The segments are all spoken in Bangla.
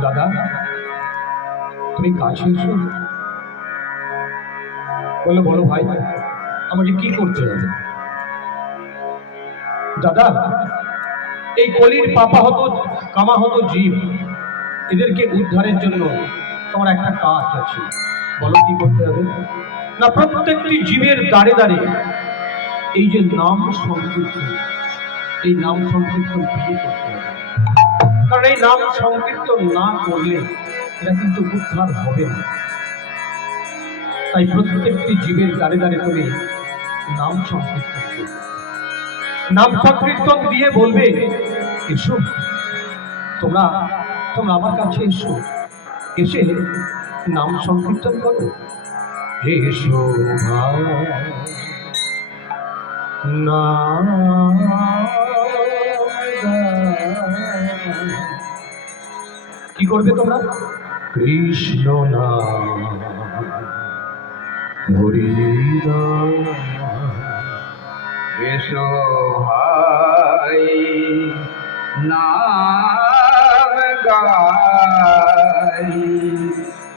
দাদা, তুমি কাছে এসো। বলো বলো ভাই, আমাকে কি করতে হবে? দাদা, এই কলির পাপা হতো কামা হতো জীব, এদেরকে উদ্ধারের জন্য তোমার একটা কাজ আছে। বলো কি করতে হবে? না, প্রত্যেকটি জীবের দাঁড়ে দাঁড়ে এই যে নাম সংকীর্তন, এই নাম সংকীর্তন বিয়ে করতে হবে। কারণ এই নাম সংকীর্তন না করলে এরা কিন্তু উদ্ধার হবে না। তাই প্রত্যেকটি জীবের দাঁড়ে দাঁড়ে তুমি নাম সংকীর্তন করবে। নাম সংকীর্তন দিয়ে বলবে, এসো তোমরা তোমরা আমার কাছে এসো, এসে নাম সংকীর্তন করো। এসো না, কি করবে তোমরা? কৃষ্ণ নাম হরি নাম। এসো ভাই নাম গাই,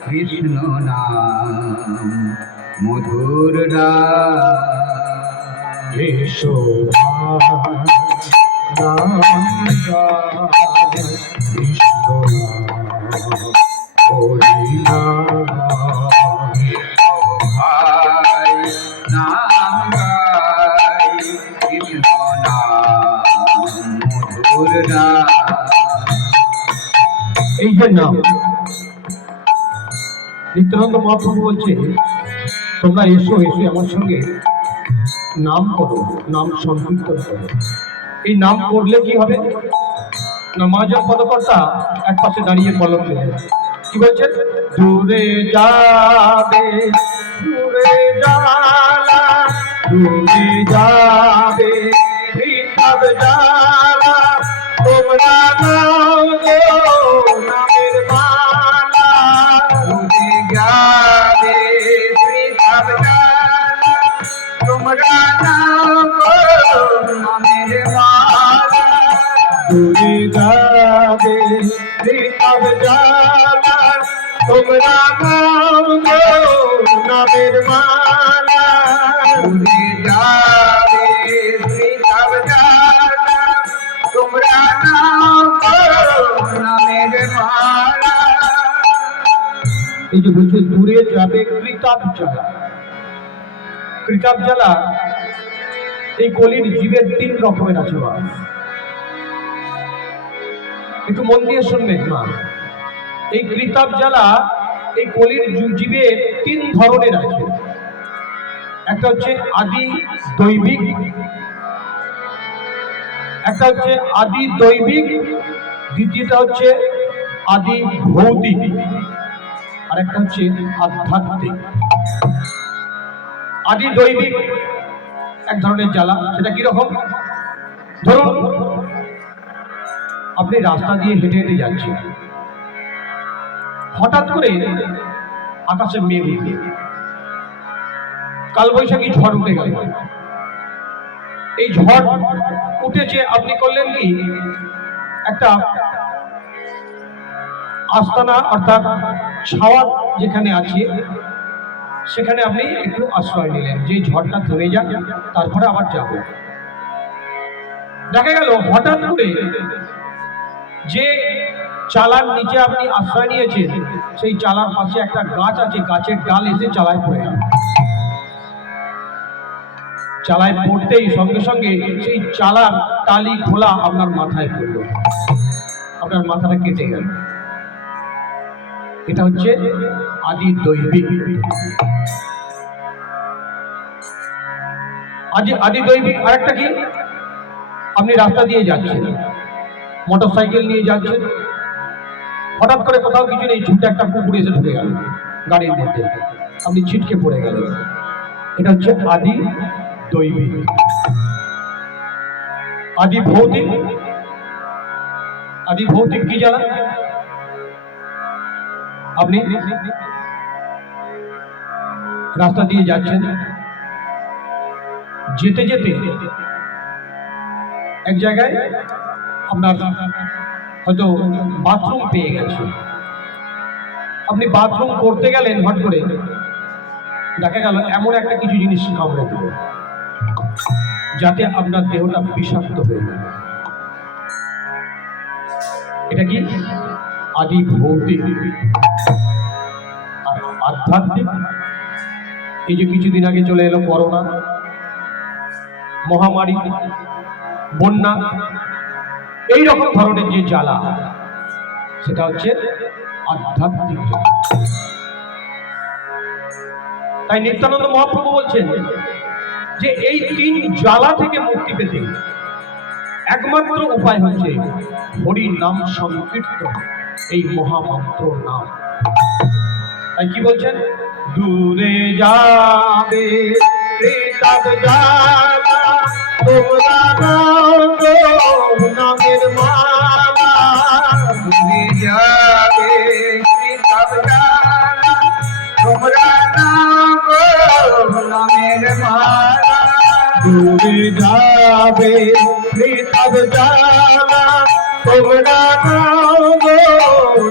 কৃষ্ণ নাম মধুর নাম। এসো নাম গাই, কৃষ্ণ নাম হরি নাম। ভাই নাম গাই, কৃষ্ণ নাম মধুর নাম। এই যে নাম, নিত্যানন্দ মহাপ্রভু বলছে তোমরা এসো, এসে আমার সঙ্গে নাম করো, নাম সংকীর্তন করো। এই নাম করলে কি হবে না, মহাজন পদকর্তা এক পাশে দাঁড়িয়ে কলম দেবে, কি বলছেন? দূরে যাবে, দূরে জালা, দূরে যাবে পৃথক জালা, তোমরা নাও গো নামের মালা। দূরে যাবে পৃথক জালা, তোমরা নাম গো নামের মালা। দূরে যাবে পৃথক জালা, তোমরা নাও গো নামের মালা। দূরে যাবে পৃথক জালা, তোমরা নাম গো নামের মালা। এই যে বলছে দূরে যাবে কৃতাব জ্বালা। কৃতাব জ্বালা এই কলির জীবের 3 রকমের আছে। একটু মন দিয়ে শুনবেন মা, এই কৃতাব জ্বালা এই কলির জীবের 3 ধরনের আছে। একটা হচ্ছে আদি দৈবিক, একটা হচ্ছে আদি দৈবিক, দ্বিতীয়টা হচ্ছে আদি ভৌতিক, আর একটা হচ্ছে আধ্যাত্মিক। আদি দৈবিক এক ধরনের জ্বালা, সেটা কিরকম? ধরুন আপনি রাস্তা দিয়ে হেঁটে হেঁটে যাচ্ছেন, হঠাৎ করে আকাশে মেঘ উঠে, কালবৈশাখী ঝড় উঠে গেল। এই ঝড় উঠেছে, আপনি করলেন কি, একটা আস্তানা অর্থাৎ ছাওয়া যেখানে আছে সেখানে আপনি একটু আশ্রয় নিলেন, যে ঝড়টা থেমে যাক তারপরে আবার যাব। দেখা গেল হঠাৎ করে যে চালার নিচে আপনি আশ্রয় নিয়েছেন সেই চালার পাশে একটা গাছ আছে, গাছের ডাল এসে চালায় পড়ে গেল। চালায় পড়তেই সঙ্গে সঙ্গে সেই চালার টালি খোলা আপনার মাথায় পড়ল, আপনার মাথাটা কেটে গেল। এটা হচ্ছে আদি দৈবিক। আদি দৈবিক আরেকটা কি, আপনি রাস্তা দিয়ে যাচ্ছেন, মোটরসাইকেল নিয়ে যাচ্ছেন, হঠাৎ করে কোথাও কিছু নেই, ঝুঁটে একটা কুকুর এসে ঢুকে গেল গাড়ির মধ্যে, আপনি ছিটকে পড়ে গেলেন। এটা হচ্ছে আদি দৈবিক। আদি ভৌতিক, আদি ভৌতিক কি জানা? আপনি রাস্তা দিয়ে যাচ্ছেন, যেতে যেতে এক জায়গায় আপনার হয়তো বাথরুম পেয়ে গেছে, আপনি বাথরুম করতে গেলেন, হট করে দেখা গেল এমন একটা কিছু জিনিস কামড়ে দিল যাতে আপনার দেহটা বিষাক্ত হয়ে গেল। এটা কি? আদি ভৌতিক আর আধ্যাত্মিক। এই যে কিছুদিন আগে চলে এলো করোনা মহামারী, বন্যা, এই রকম ধরনের যে জ্বালা, সেটা হচ্ছে আধ্যাত্মিক জ্বালা। তাই নিত্যানন্দ মহাপ্রভু বলছেন যে এই তিন জ্বালা থেকে মুক্তি পেতে একমাত্র উপায় হচ্ছে হরি নাম সংকীর্তন, এই মহামন্ত্র নাম। তাই কি বলছেন? দূরে যাবে প্রেতাব জ্বালা, তোমরা নাও গো নামের মালা। দূরে যাবে প্রেতাব জ্বালা, তোমরা নাও গো নামের মালা। দূরে যাবে প্রেতাব জ্বালা, তোমরা নাও গো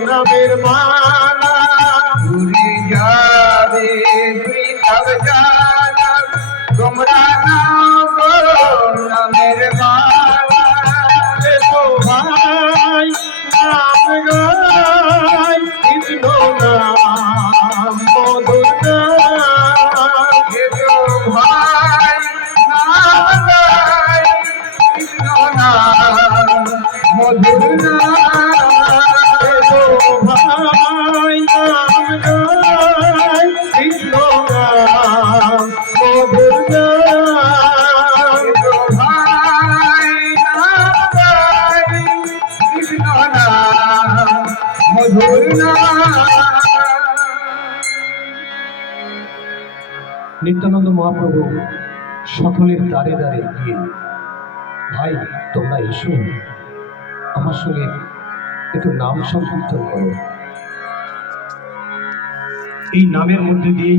নামের মালা। দূরে যাবে প্রেতাব জ্বালা, তোমরা নাও গো নামের মালা। এসো ভাই নাম গাই, কৃষ্ণ নাম মধুর নাম। এসো ভাই নাম গাই, কৃষ্ণ নাম মধুর নাম। এসো ভাই নাম গাই, কৃষ্ণ নাম মধুর নাম। এসো ভাই নাম গাই, কৃষ্ণ নাম মধুর নাম। নিত্যানন্দ মহাপ্রভু সকলের দ্বারে দ্বারে গিয়ে, ভাই তোমরা এসো আমার সঙ্গে একটু নাম সংকীর্তন করো। এই নামের মধ্যে দিয়ে